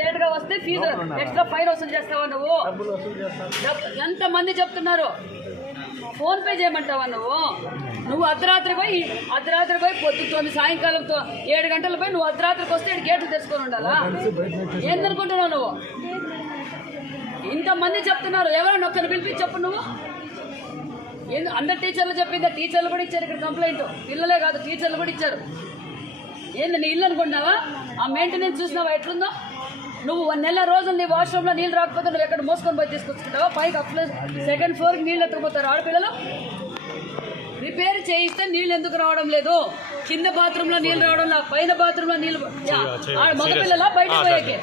Late గా వస్తే fee extra fine వసూలు చేస్తావా నువ్వు? ఎంత మంది చెప్తున్నారు? ఫోన్ పే చేయమంటావా నువ్వు అర్ధరాత్రి పోయి పొద్దుతోని సాయంకాలంతో 7 గంటల పోయి నువ్వు అర్ధరాత్రికి వస్తే గేట్లు తెచ్చుకొని ఉండాలా? ఏందనుకుంటున్నావు నువ్వు? ఇంతమంది చెప్తున్నారు, ఎవరైనా ఒక్కరిని పిలిపించి చెప్పు నువ్వు. అందరు టీచర్లు చెప్పిందా? టీచర్లు కూడా ఇచ్చారు ఇక్కడ కంప్లైంట్. పిల్లలే కాదు, టీచర్లు కూడా ఇచ్చారు. ఏంది నీ ఇల్లు అనుకుంటున్నావా? ఆ మెయింటెనెన్స్ చూసినావా ఎట్లుందో? నువ్వు 1 నెల రోజులు నీ వాష్రూమ్లో నీళ్ళు రాకపోతే నువ్వు ఎక్కడ మోసుకొని పోయి తీసుకొచ్చుకుంటావా? పైకి సెకండ్ ఫ్లోర్కి నీళ్ళు ఎత్తుకుపోతారు ఆడపిల్లలు. రిపేర్ చేయిస్తే నీళ్ళు ఎందుకు రావడం లేదు? కింద బాత్రూంలో నీళ్ళు రావడం, పైన బాత్రూంలో నీళ్ళు మగపిల్లల బయటకు పోయాకే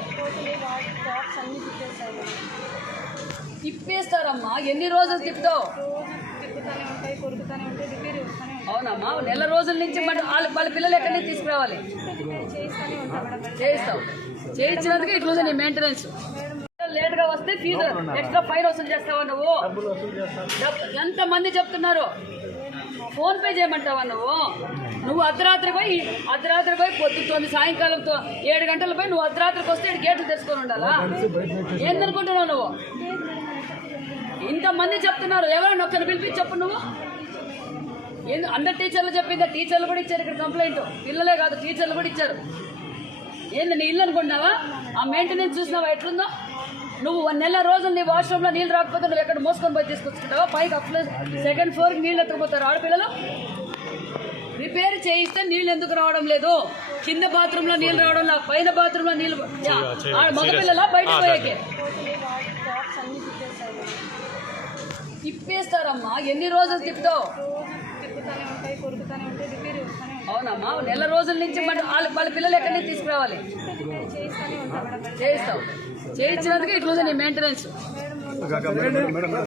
తిప్పేస్తారమ్మా. ఎన్ని రోజులు తిప్పుతావు? అవునమ్మా, 1 నెల రోజుల నుంచి వాళ్ళ పిల్లలు ఎక్కడి నుంచి తీసుకురావాలి? చేయిస్తావు. చేయించినందుకు ఇట్లుంది నీ మెయింటెనెన్స్. లేట్ గా వస్తే ఫీజు ఎక్స్ట్రా ఫైన్ వసూలు చేస్తావా నువ్వు? ఎంత మంది చెప్తున్నారు? ఫోన్ పే చేయమంటావా నువ్వు అర్ధరాత్రి పోయి పొద్దుతోని సాయంకాలంతో 7 గంటల పోయి నువ్వు అర్ధరాత్రికి వస్తే గేట్లు తెచ్చుకొని ఉండాలా? ఏందనుకుంటున్నావు నువ్వు? ఇంతమంది చెప్తున్నారు, ఎవరైనా ఒక్కరిని పిలిపించి చెప్పు నువ్వు. అందరు టీచర్లు చెప్పిందా? టీచర్లు కూడా ఇచ్చారు ఇక్కడ కంప్లైంట్. పిల్లలే కాదు, టీచర్లు కూడా ఇచ్చారు. ఏంది నీ ఇల్లు అనుకుంటున్నావా? ఆ మెయింటెనెన్స్ చూసినావా ఎట్లుందో? నువ్వు 1 నెల రోజులు నీ వాష్రూమ్లో నీళ్ళు రాకపోతే నువ్వు ఎక్కడ మోసుకొని పోయి తీసుకొచ్చుకుంటావా? పైకి సెకండ్ ఫ్లోర్కి నీళ్ళు ఎత్తుకుపోతారు ఆడపిల్లలు. రిపేర్ చేయిస్తే నీళ్ళు ఎందుకు రావడం లేదు? కింద బాత్రూంలో నీళ్ళు రావడం, పైన బాత్రూంలో నీళ్ళు మగపిల్లల బయటకు పోయాకే తిప్పేస్తారమ్మా. ఎన్ని రోజులు తిప్పుతావు? అవునమ్మా, 1 నెల రోజుల నుంచి వాళ్ళ పిల్లలు ఎక్కడి నుంచి తీసుకురావాలి? చేయిస్తావు. చేయించినందుకు ఇట్లుంది నీ మెయింటెనెన్స్.